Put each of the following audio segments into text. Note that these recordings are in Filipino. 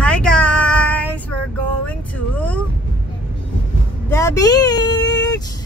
Hi guys! We're going to the beach!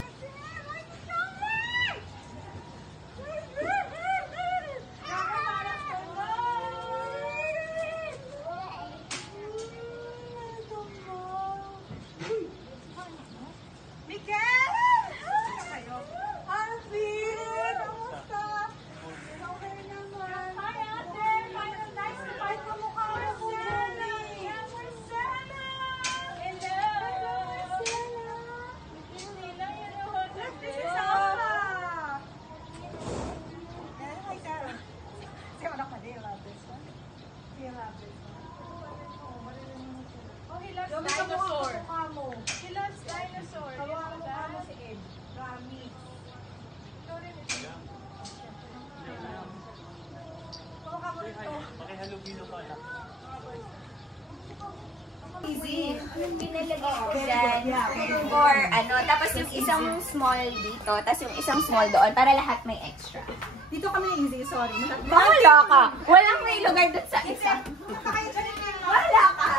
Dinosaur. He loves dinosaur. Hawakan mo si Ed. Rami. Hawakan mo ito. Makihalubilo ka lang. Easy. Pinalagay ko dyan. Or ano, tapos yung isang small dito, tapos yung isang small doon, para lahat may extra. Dito kami easy, sorry. Bahala ka! Walang may lugar doon sa isa. Wala ka!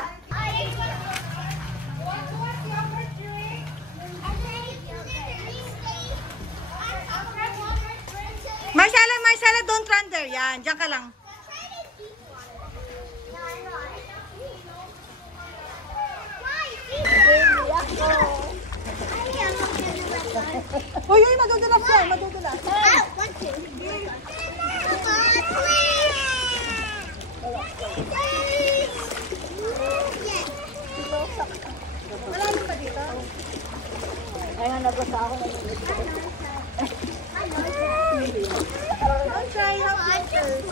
Marcela, don't run there. Yan, dyan ka lang. Uy, madudulas yan, madudulas. Malalim pa dito? Ayun, nabasa ako na dito. Don't try, have pictures.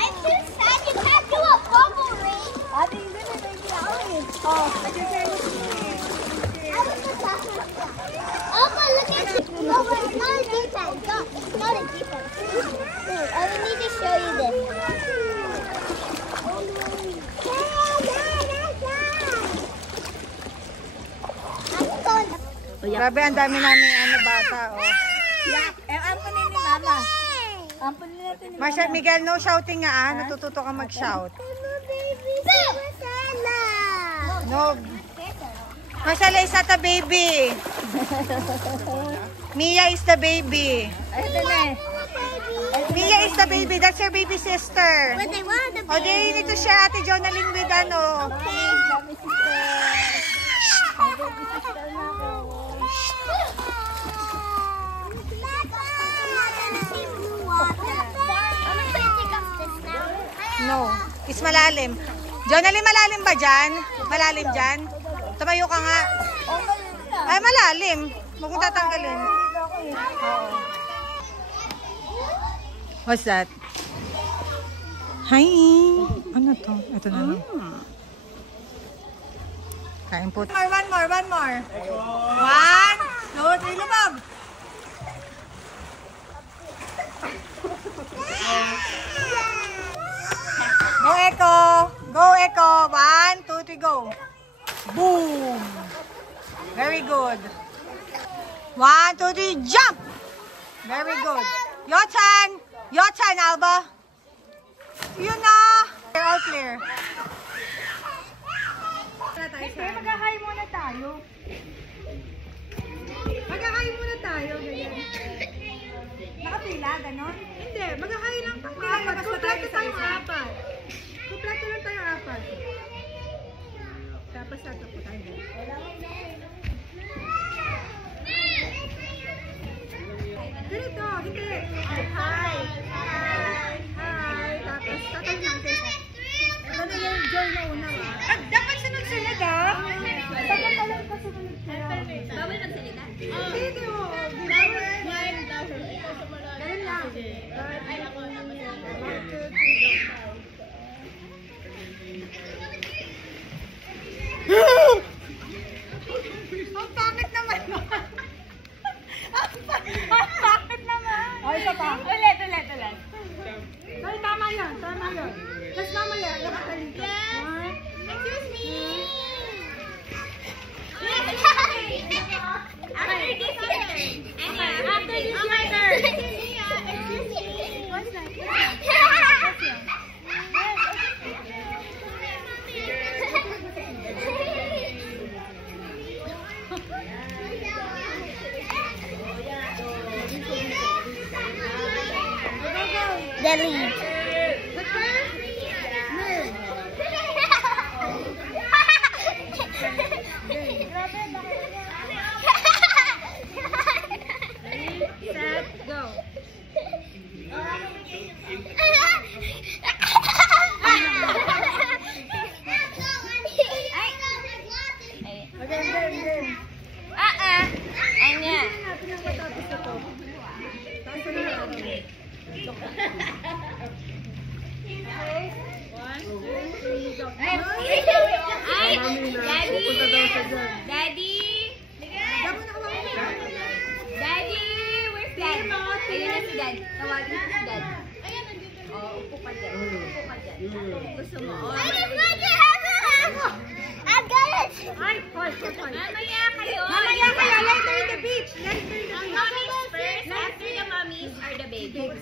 I'm too sad you can't do a bubble ring. Ate, hindi na baby ako eh. Oh, Papa, look at this. No, it's not a deep end. It's not a deep end. I need to show you this. grabe, ang dami namin bata, oh. Ampun ni Mama. Ampun natin ni Marcel, Miguel, no shouting nga ah. Natututo ka mag-shout. No. Marcel is not a baby. Mia is the baby. Ito na eh. Mia is the baby. That's your baby sister. But they want the O, they need to share Ate Jonalyn with ano. No. Is malalim. Jonalyn, malalim ba dyan? Malalim dyan? Tumayo ka nga. Ay, malalim. Huwag mong tatanggalin. What's that? Hi! Ano to? Ito na lang. Kain po. One more. 1, 2, 3, lumab! Go, Echo! Go, Echo! 1, 2, 3, go! Boom! Very good. 1, 2, 3, jump! Very good. Your turn! Your turn, Alba! Yun na! They're all clear. Mag-hi muna tayo. Mag-hi muna tayo. Nakapila, gano'n? Hindi, mag-hi lang tayo. Kumpleto tayong 4. Kumpleto lang tayong 4. Tapos tatakbo tayo. Ganito, hindi. Hi. Tapos tatawag natin. Ito na yung joy na una. Dapat sunod-sunod ah. Dapat talang kasunod sila. Bawal magsalita? Hindi mo. Ganun lang. 1, 2, 3, go. Jelly. Set, go. Anya. Ay, Daddy. Daddy, where's Dad? Ayun na si Dad. Tawagin mo si Dad. Oh, upo ka dyan. Upo ka dyan. Gusto mo? Oh, I got it. mamaya kayo. Mamaya kayo, later in the beach. Ang mommies first, after the mommies are the babies.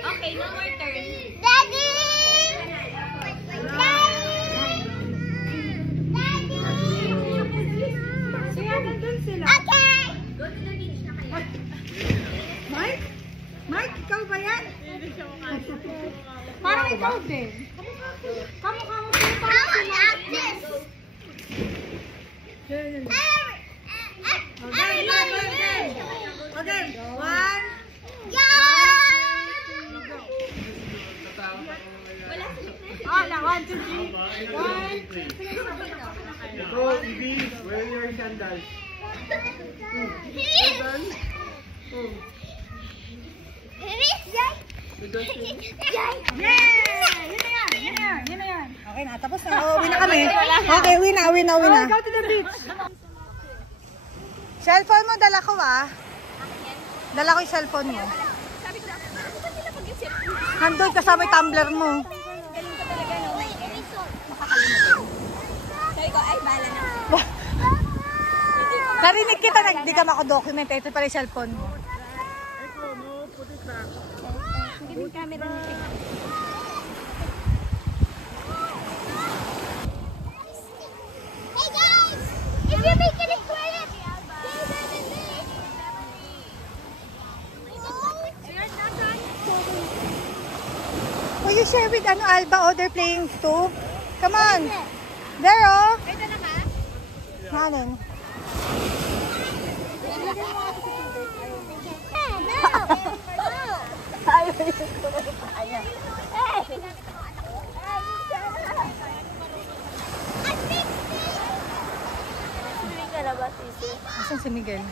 Okay, no more turn. Daddy! Kaya nandun sila. Okay! Go to the beach na kayo. Mike? Mike, ikaw ba yan? Parang ikaw din. Kamukha mo din I parang want sila. this. Okay, one. Oh, na, 1, 2, 3. 1. Go, Ibis, wear your sandals. Yeah! Yun na yan. Okay na, tapos na. Uwi na kami. Okay, uwi na. Go to the beach. Cellphone mo, dala ko ah. Dala ko yung cellphone mo. Nandun kasama yung tumbler mo. Galing ka talaga, no, Mike? Sabi ko, ay, bala na. Narinig kita, hindi ka makadocument. Ito pala yung cellphone mo. Hindi yung camera natin. Hey guys! If you're making it quiet, Will you share with Alba? Oh, they're playing too. Come on. There, oh. Nanin. Asan si Miguel?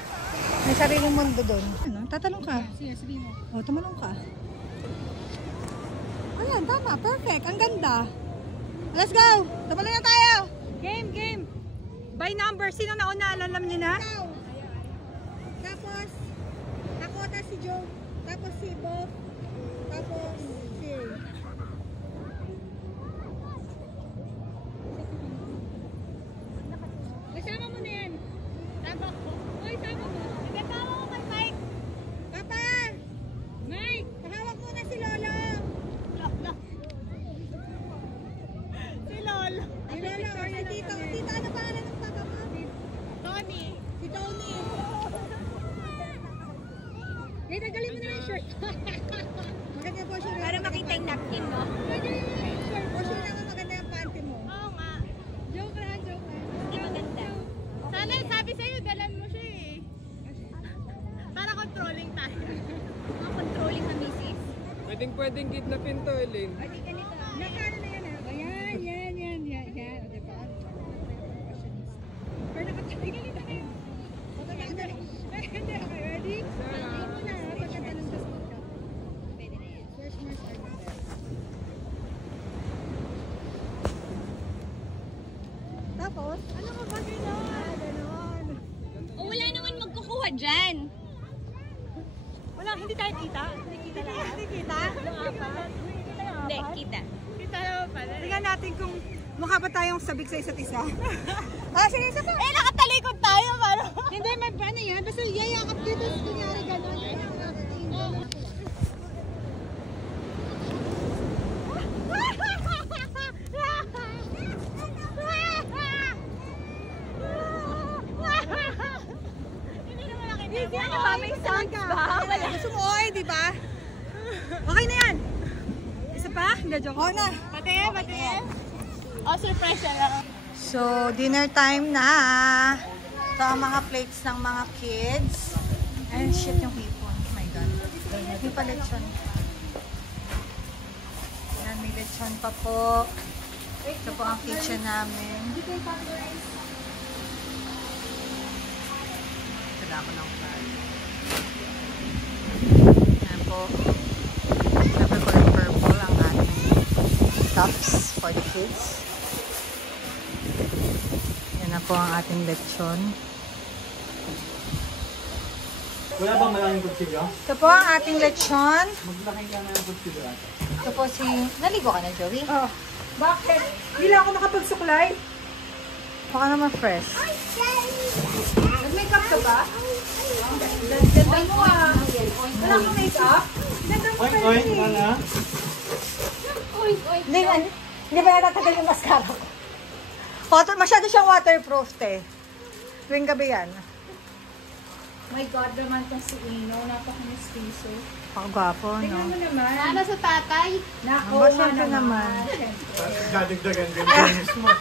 May sariling mundo doon. Ano? Tatalong ka. Sige, sabihin mo. O, tumalong ka. Ayan, tama. Perfect. Ang ganda. Let's go! Tumalong na tayo! Game. By number, sino nauna? Alam niyo na? Tapos, ako, tapos si Joe. Tapos si Bob. Tapos si... Kasama mo na yan. Tama ko. Uy, tama mo. Nagkatawa ko kay Mike. Papa! Mike! Kahawak mo na si Lolo. Si Lolo. Si Lolo or si Tito. Tito, ano pangalan ng papa mo? Tony. Si Tony. Hey, tagalin mo na yung shirt. Maganda po siya. Para makita yung napkin, no? Maganda yung shirt. Po siya naman maganda yung panty mo. Oo nga. Joke lang, joke lang. Hindi maganda. Sana sabi sa'yo, dalan mo siya eh. Para controlling tayo. Mga controlling na misis. Pwedeng kidnapin to, Elaine. Hindi ganito. Nakano na yan, ah. Ayan, yan. O, diba? Pero nakatabi ganito kayo. Hindi, okay, ready? Hindi mo na, pagkatalong sa spot ka. Pwede na yan. Search more start na. Tapos, ano ka ba gano'n? Gano'n. O, wala naman magkukuha dyan. Wala, hindi tayo kita. Hindi kita lang. Hindi kita? Hindi, kita. Kita naman pala. Tingnan natin kung mukha ba tayong sabik sa isa't isa. Sige, isa pa. Nakatalikod tayo, paano? Hindi, may ano yan? Basta yayakap dito, kunyari gano'n. Hindi naman nakita. Okay na yan. Isa pa? Hindi, joke. Oo na. Pati. Oh, surprise lang. So, dinner time na. Ito ang mga plates ng mga kids. And shit yung hipon. Oh my God. May pa lechon. Yan, may lechon pa po. Ito po ang kitchen namin. Sada ako ng flag. Yan po. Siyempre kulay purple ang ating cups for the kids. Yan na po ang ating lechon. Wala bang maraming kutsilyo? Ito po ang ating lechon. Maglaking ka na ng kutsilyo ata. Ito po si... Naligo ka na, Joey? Oh. Bakit? Hindi lang ako nakapagsuklay. Baka naman fresh. Nag-makeup ka ba? Ganda mo ah. Wala kang makeup? Ganda mo Oink, pa oink, rin. wala. Hindi ba natatagal yung mascara ko? Masyado siyang waterproof, te. Tuwing gabi yan. My God naman tong si Ino. Napaka-mistiso. Pakagwapo, Tingnan no? mo naman. Ano sa tatay? Nako, Aba, siyempre naman. Dadagdagan din yung mismo.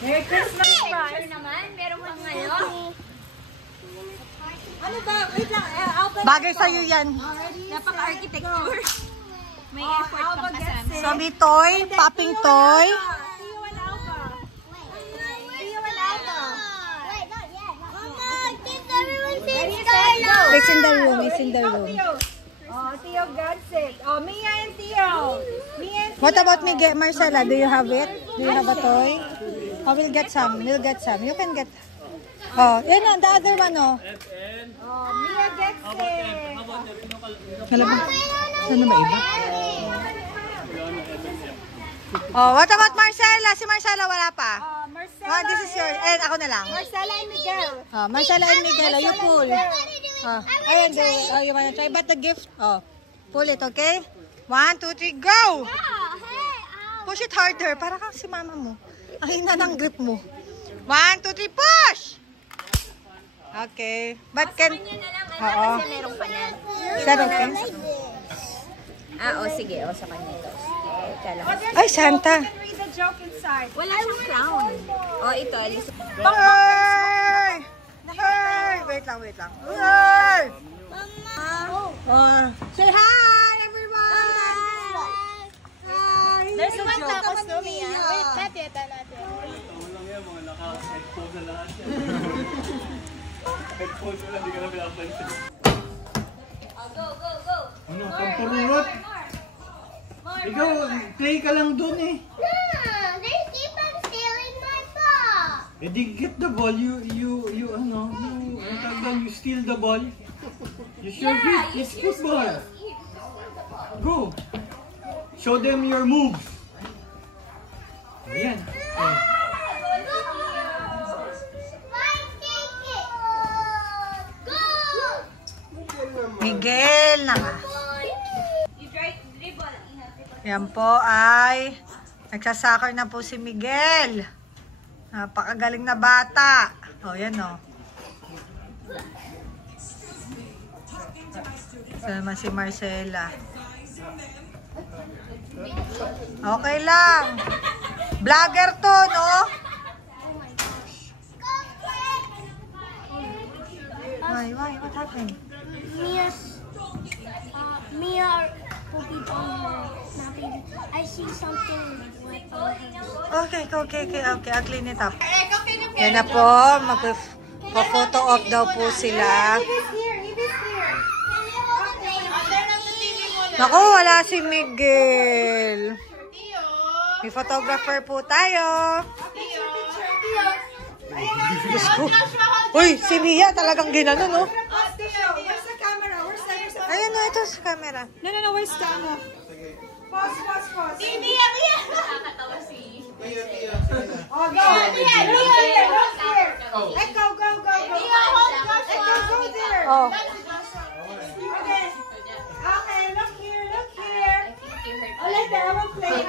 Merry Christmas, Picture naman, meron kang ngayon. Ano ba? Wait lang. Bagay sa'yo yan. Napaka-architecture. May effort kang kasama. So, may toy, popping toy. It's in the room, it's in the room. Oh, Theo Godsik. Oh, Mia and Theo. Mia and Theo. What about Miguel, Marcela? Do you have it? Do you have a toy? Oh, we'll get some. We'll get some. You can get... Oh, yun o, the other one, oh. Oh, Mia gets it. Ano ba? Ano ba iba? Oh, what about Marcela? Si Marcela wala pa. Marcela. Oh, this is yours. And ako na lang. Marcela and Miguel. Oh, Marcela and Miguel, oh, you pull. Oh, ayun, oh, you wanna try? But the gift, oh, pull it, okay? 1, 2, 3, go! Push it harder, para kang si mama mo. Ang hina ng grip mo. 1, 2, 3, push! Okay. But can... Kanya na lang, Oo. kasi meron pa na. Is that okay? Sige, sa kanya ito. Sige, kala ko. Ay, Santa. Read the joke inside. Wala siyang crown. Ito, alis. Hey! Hey! Wait lang. Hey! Say hi, everyone! Hi! There's a joke. Tapos no, Mia. Wait, natin. Walang yan, mga naka-headphones na lahat yan. Headphones na lang, hindi ka na pinapansin. Go. Ano, pampururot? Ikaw, play ka lang dun eh. No, they keep on stealing my ball. Eh di get the ball, you steal the ball. You should it's football. Go. Show them your moves. Ayan. Miguel na nga. Yan po ay nagsasoccer na po si Miguel. Napakagaling na bata. O, yan o. Ito naman si Marcela. Okay lang. Vlogger to, no? Why? What happened? Mia pooped on her nappy. I see something wet on her. Okay. I'll clean it up. Yan na po. Mag-photo off daw po sila. Naku, wala si Miguel. May photographer po tayo. Diyos ko. Uy, si Mia talagang ginano, no? Where's the camera? Ayun, no, ito sa camera. No, where's the camera? Pause. Mia! Nakakatawa si... Oh, go. Mia, look here. Echo, go. Echo, go there. Oh. Okay, look here. Oh, like that. I will play.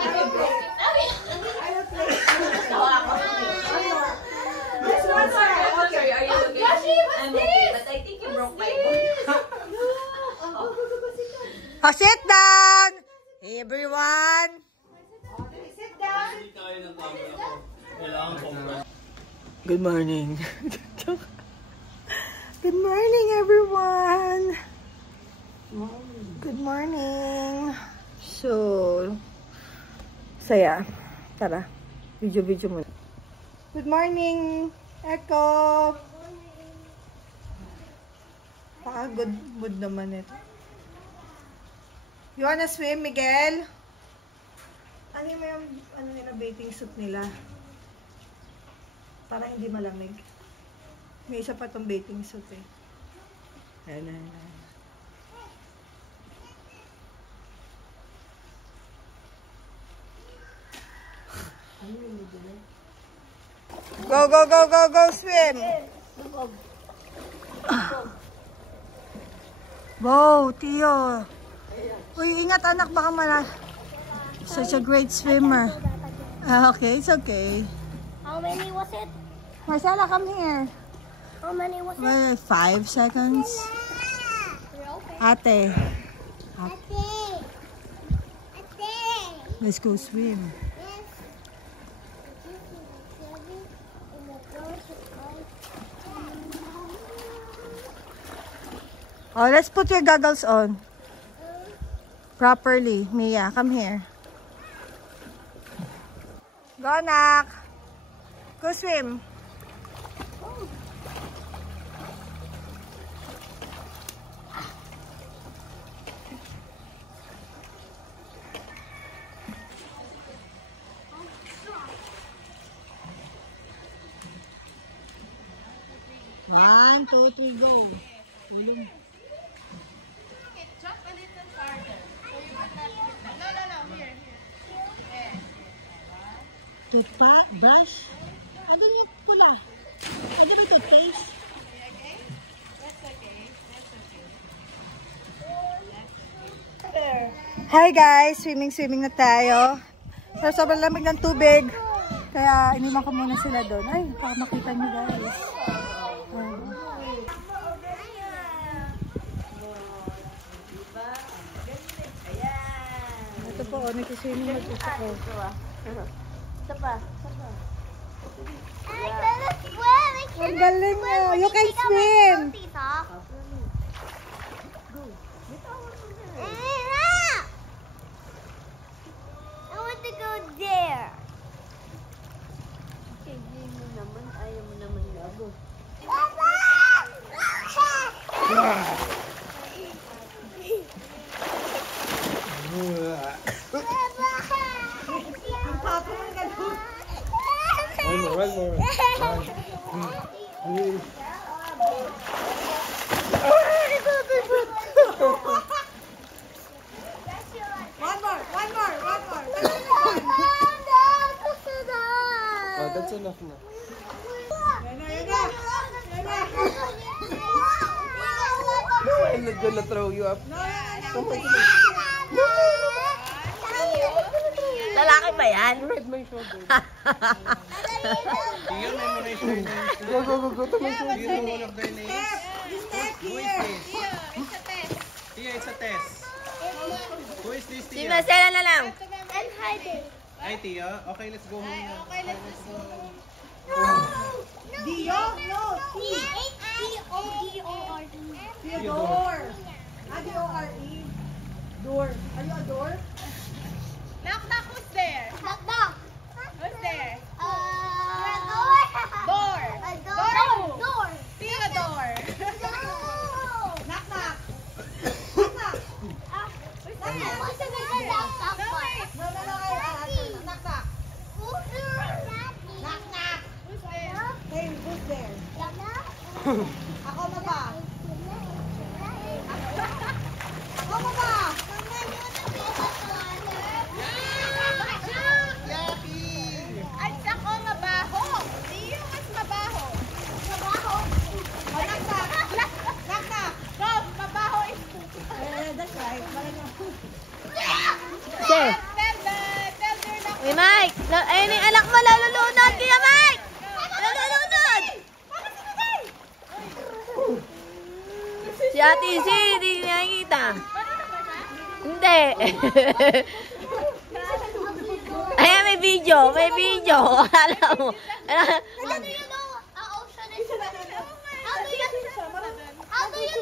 This one's okay. Are you okay? I'm okay, but I think you broke my bone. Sit down! Everyone! Sit down! Good morning. Good morning, everyone! Good morning! So, saya. Tara, video muna. Good morning, Echo! Good mood naman ito. You wanna swim, Miguel? Ano yung nila, bathing suit nila? Para hindi malamig. May isa pa tong bathing suit eh. Ayan. Go, swim! Wow, Tio! Uy, ingat anak, baka such a great swimmer. Okay, it's okay. How many was it? Marcella, come here. How many was it? Wait, 5 seconds. Ate. Let's go swim. Oh, let's put your goggles on. Properly. Mia, come here. Go, anak. Go swim. One, two, three, go. Ulong. Toothbrush? Ano yung pula? Ano ba toothpaste? Hi guys! Swimming na tayo. Pero sobrang lamig ng tubig. Kaya iniwan ko muna sila doon. Ay, baka makita nyo guys. Ito po, nagsiswimming na gusto ko. Isa pa. Ang galing mo! You can swim! I want to go there. Ayaw mo naman labo. One more. Oh, that's enough na. I'm not gonna throw you up. Lalaki ba yan? Ride my shoulder. Go to my shoulder. You know one of their names? Who is this? Tia, it's a test. Who is this, Si Tia? Marcela na lang. I'm hiding. Hi, Tia. Okay, let's go home now. Dio? No! T-H-E-O-D-O-R-E. Theodore! D-O-R-E. Door. Are you a door? Knock, knock, who's there? Knock, knock. Who's there? Door. Door. A door. Door. Theodore. Knock, knock. No. Knock, knock. Knock, knock. Who's there? Hey, who's there? Ako na ba? Ako na ba? At sako mabaho. Di yung mas mabaho. Oh, knock, knock. Knock, knock. Go, mabaho is That's right. Sige. tell the knock. Uy, Mike! Ayun yung anak mo, lalulunod! Kaya, Mike! Lalulunod! Si Ate Izzy, hindi nakikita. Hindi. Ayan, may video. May video. Alam mo. How do you know an ocean is How do you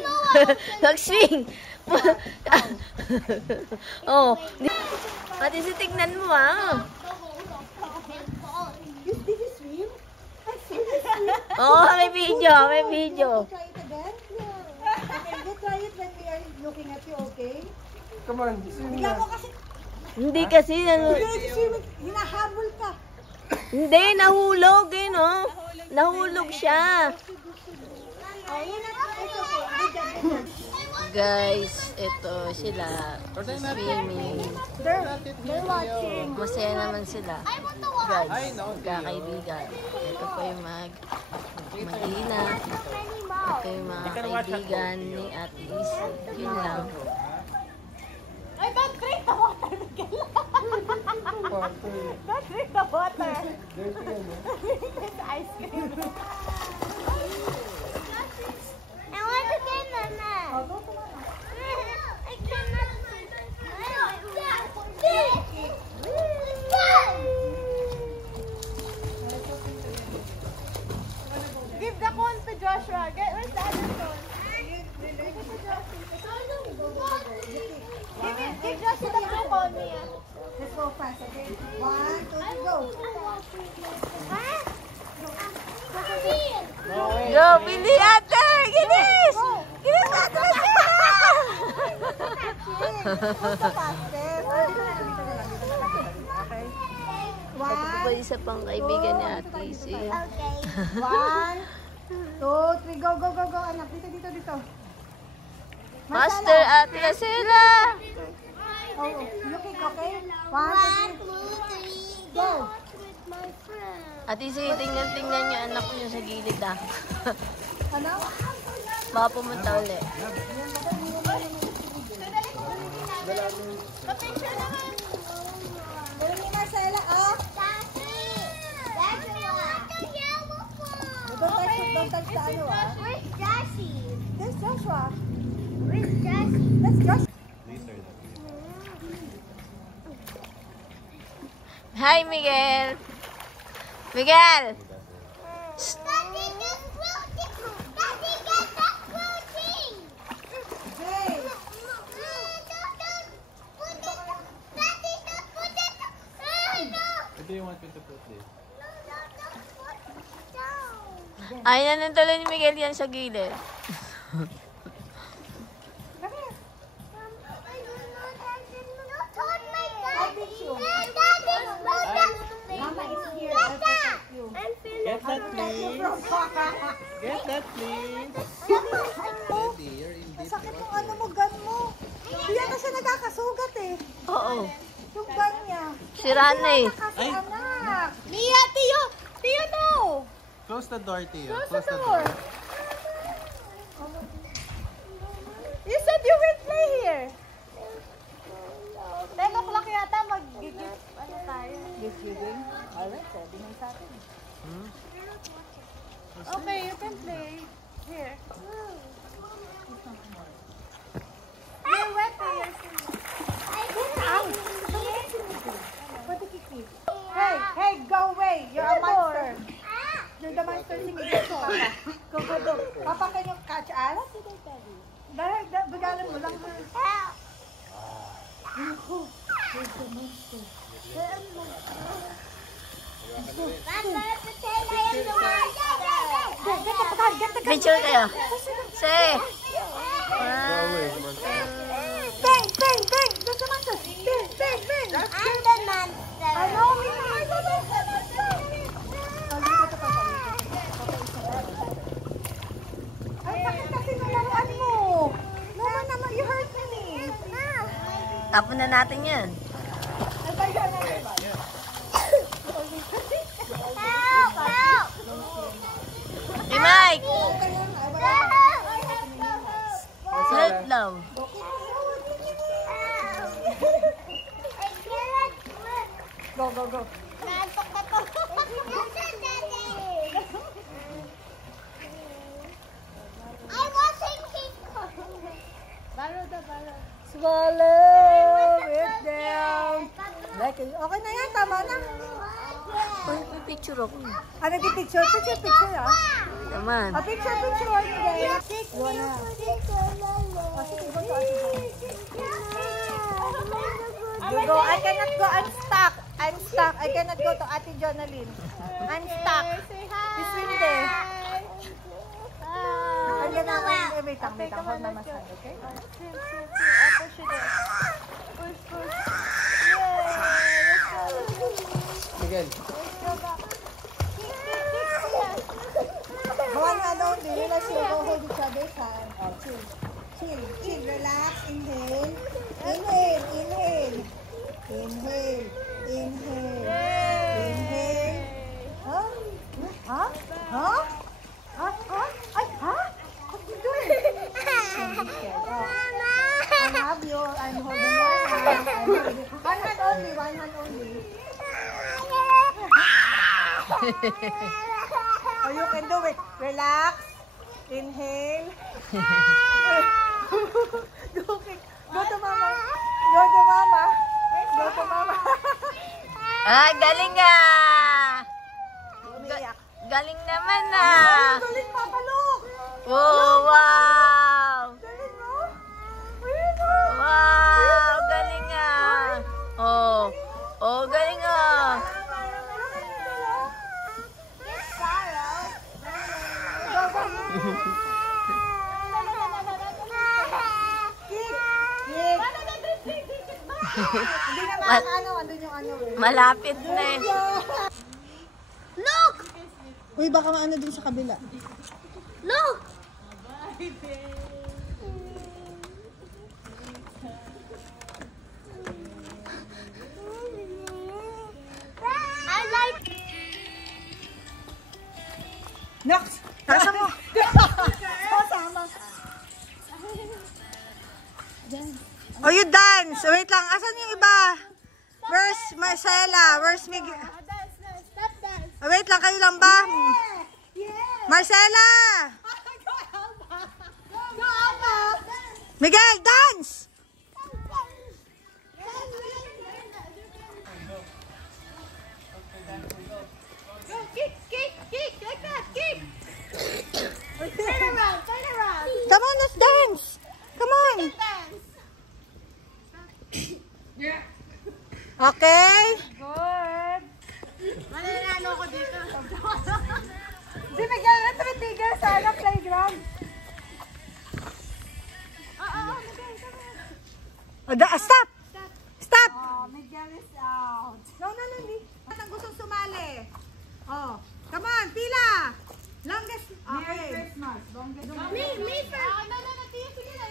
know an ocean is Mag-swing. Oh. Ate, tignan mo ah. Did you swim? Oh, may video. May video. Try it again? Okay, you try it when we are looking at you, okay? Come on, swim Bigla mo na. kasi, Hindi kasi. hinahabol ka. Hindi, nahulog eh, no? Nahulog siya. Oh, yun na. It's okay. Good job, good job. Guys, ito sila. Swimming. They're watching. Masaya naman sila. I want to watch. Guys, magkakaibigan. Ito po yung mag-Madina. Ito yung mga kaibigan ni Ate Isi. Yun lang. I don't drink the water, Miguel. Don't drink the water. It's ice cream. I want to get Mama. Oh, go to Mama. I cannot. Give the cone to Joshua. Where's the other cone? Give Joshua the blue cone, Mia. Let's go fast, okay? 1, 2, go. Go, Billy Ate! Ginis! Ginis Ate! Ito po isa pang kaibigan ni Ate Isi. 1, 2, 3, go, go, go, go, anak. Dito. Master Ate Acela! Oh, you kick, okay? 1, 2, 3, go. Ate Isi, tingnan niyo anak niyo sa gilid ah. Ano? Baka pumunta ulit. Pero ni Marcela, oh. Don't touch the ano, ah. Where's Jesse? There's Joshua. Where's Jesse? That's Joshua. Hi, Miguel! Miguel! Daddy, get floating! Daddy, get that floating! Hey. Daddy, don't put it! No! What do you want me to put this? Ay, nanatuloy ni Miguel yan sa gilid. Mama is here. I'll protect you. Get that, please. Get that, please. Sakit yung ano mo, gun mo. Diyan na siya nagkakasugat eh. Oo. Yung gun niya. Sira na eh. Kasi anak. Mia, Tio! Tio, no! Close the door, Tio. Close the door. You said you will play here. 10 o'clock yata mag-gift. Ano tayo? Gift giving? Alright, pwede na sa atin. Okay, you can play. Here. You're wet eh. Hey, go away. You're a monster. You're the monster si Miguel. Go. Papa, can you catch us? Dahil, bagalan mo lang. Picture kayo. Say. Bang! There's a monster. Bang! I'm the monster. I know, Mia. Ay, sakit kasi ng laruan mo. Naman, you hurt me. Tapon na natin yan. Help! Hey, Mike! Slit lang. Go. Swallow it down. Like, okay na yan, tama na. Uy, may picture ako. Ano di picture? Picture ah. Naman. Picture ano guys? Yun na. You go. I cannot go. I'm stuck. I cannot go to Ate Jonalyn. I'm stuck. This window. I'm gonna wait lang. Hold na masyado, okay? Miguel. One hand only. Let's go hold each other's hand. Oh, chill. Relax. Inhale. Huh? What you doing? I have you. I'm holding your hand. One hand only. Oh, you can do it. Relax. Inhale. Go to mama. Ah, galing ah! Umiyak. Galing naman ah! Galing, Papa, look. Oh, wow! Galing, no? Ayun, no? Wow! Galing ah! Oh, galing ah! Hindi naman andun yung ano. Malapit na eh. Look! Uy, baka maano dun sa kabila. Look! I like... Nox! Tasa mo! Kasama. Oh, you dance! Wait lang, asan yung iba? Where's Marcela? Where's Miguel? Stop dance. Oh, wait lang, kayo lang ba? Marcela! Miguel, dance! Kick, like that, kick. Turn around. Come on, let's dance! Come on! Dance. Okay? Good. Mananalo ko dito. Si Miguel, natitigil sa playground. Stop! Stop! Oh, Miguel is out. No, hindi. Ang gustong sumali. Oh, come on, pila! Longest. Okay. Merry Christmas. Me first. No, sige na.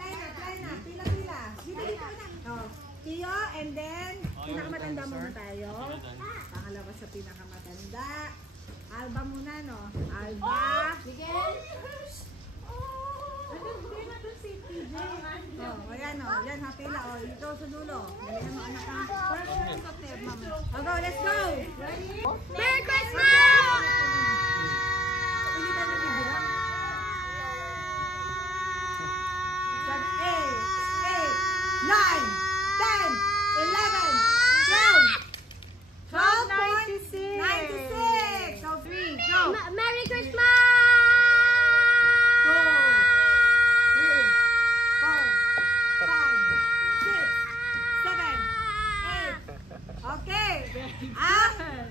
Line up. Pila. Dito na. Oh, Tio, and then, pinakamatanda muna tayo. Pangalawa sa pinakamatanda. Alba muna, no? Alba. Miguel. Oh, ayan, oh. Yan, ha, pila. Oh, ito sa dulo. Galingan mo, anak, ha? Oh, go, let's go. Ready? Merry Christmas! Hindi tayo nagbibilang. 7, 8, 9, 10, 11, 12, 12.96. So, 3, go. Merry Christmas! 2, 3, 4, 5, 6, 7, 8. Okay.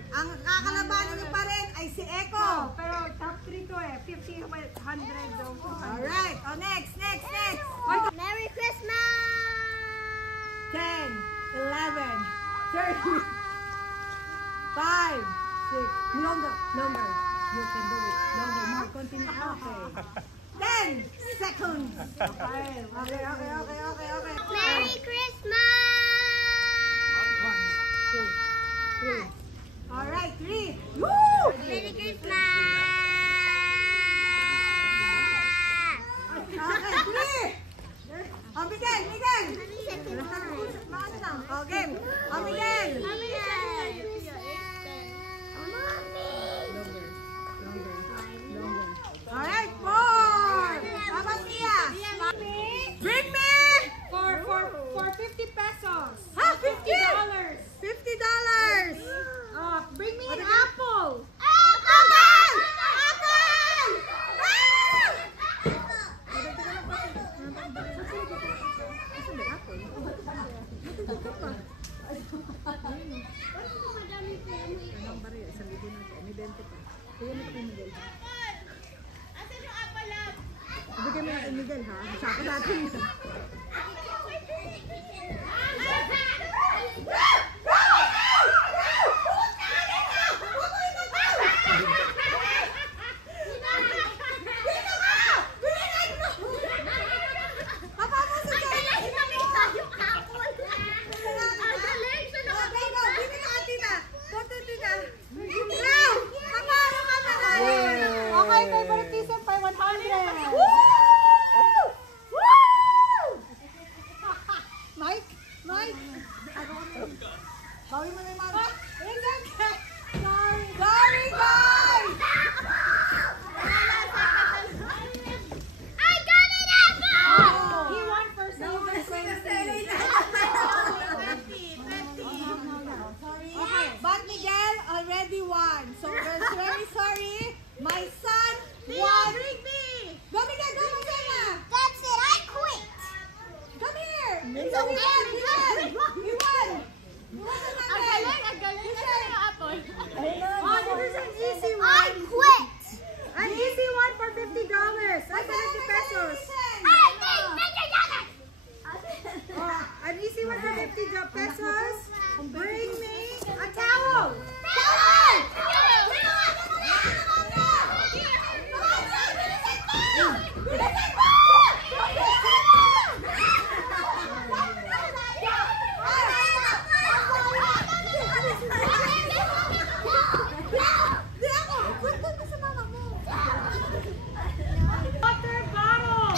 Ang kakalabanin niyo pa rin ay si Eko. Pero top 3 to eh. 50, 100 daw. Alright. Oh, next. Merry Christmas! 10, 11, 30, 5, 6, longer. You can do it. Longer, more. Continue. Okay. 10 seconds. Okay. Merry Christmas! 1, 2, 3. Alright, 3. Woo! Merry Christmas! Okay, 3. Oh, Miguel. Maano lang. Okay. Oh, Miguel. Alright, 4. Mama Tia. apple. Anong bari? 1,000 na ito. May 20 pa. Kaya mo ito kay Miguel. Asan yung apple lab? Ibigay mo na kay Miguel ha. Masaka natin. Okay, favoritism by 100. Mike? Gawin mo na yung mama. Sorry, guys! I got it, apple! He won first. No, okay, but Miguel already won. So we're very sorry. My son won. Go, Miguel, go, Marcela. That's it, I quit! Come here. It's So okay. he won. You won the Galing na yung apple. Oh, this is an easy I one. quit! An easy one for $50. Like 50 pesos. I think $50! Oh, an easy one for 50 pesos. Bring me a towel. Water bottle.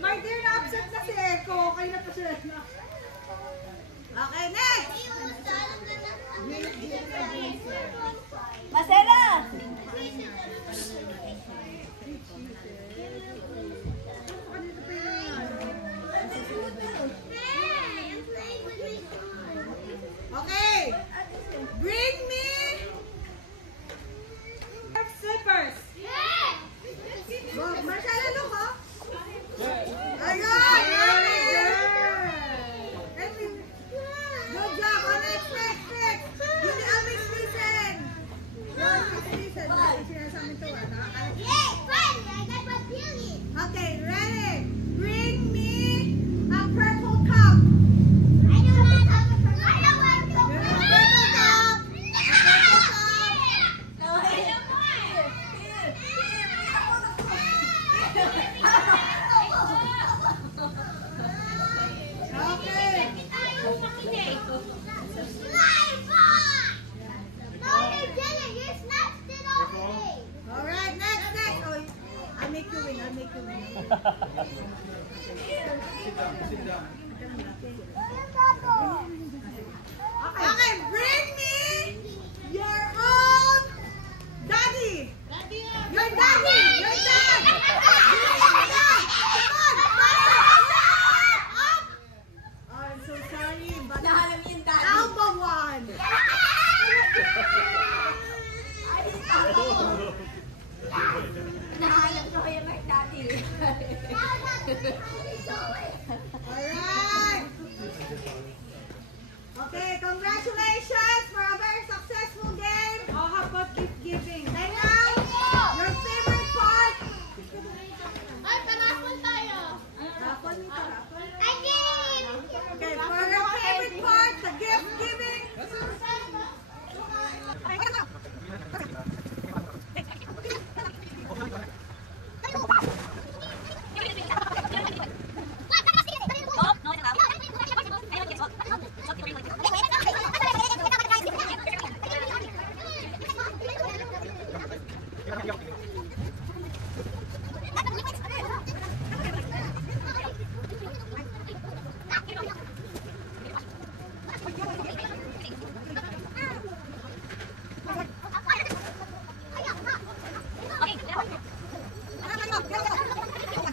Martin, na-upset na si Echo. Okay na pa siya. Okay, next! Marcela! Okay! Bring me slippers. Go, Marcela, look, huh? Ayun! Good job! Oh, next. Hindi aming listen. Listen. Sinasabi ito, Okay, ready? Bring me a purple cup. Alright, next. Oh, I'll make you win. Okay, bring me your own daddy. Your daddy. Your dad. Oh, I'm so sorry, but Alba won. Nahanap ko kayo ng daddy. Alright. Okay, congratulations for a very successful game. Oh, how about gift giving? And now, your favorite part. Ay, parapol tayo. Rapon nito, rapon. I did! Okay, for your favorite part, the gift giving.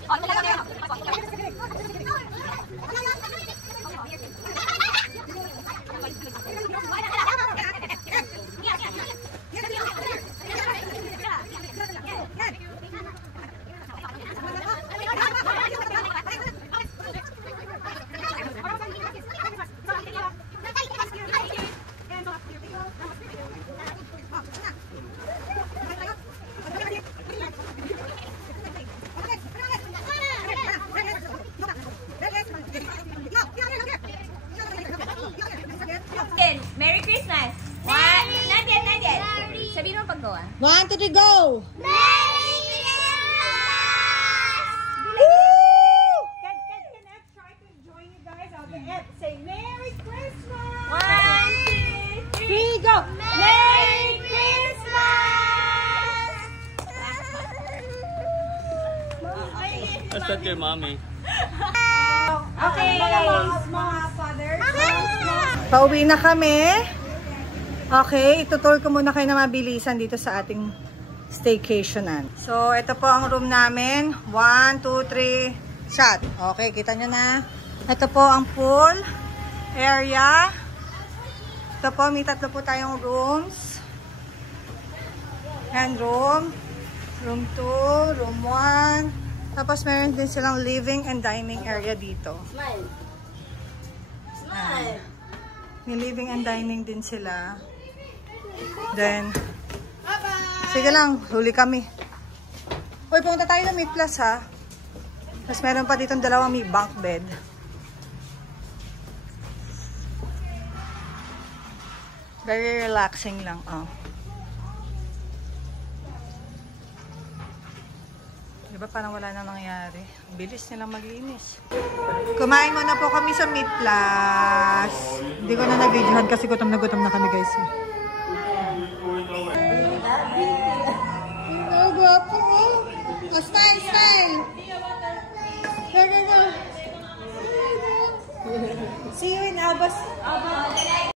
Okay. 1, 2, 3, go! Merry Christmas! Can Ed try to join you guys? Okay, Ed, say Merry Christmas! 1, 2, 3. 3, go! Merry Christmas! That's not your mommy. Okay. Mga fathers. Pauwi na kami. Okay, itutur ko muna kayo na mabilisan dito sa ating staycationan. So, ito po ang room namin. 1, 2, 3, shot. Okay, kita nyo na. Ito po ang pool area. Ito po, may 3 po tayong rooms. And room 2, room 1. Tapos meron din silang living and dining area dito. Smile. Smile. May living and dining din sila. Then, sige lang, huli kami. Uy, pumunta tayo ng Meat Plus ha. Tapos meron pa ditong 2 may bunk bed. Very relaxing lang, oh. Diba parang wala na nangyari? Bilis nilang maglinis. Kumain muna po kami sa Meat Plus. Hindi ko na na-videohan kasi gutom na kami guys. Oh, guwapo oh. Oh, smile, smile. Go. See you in Abbas.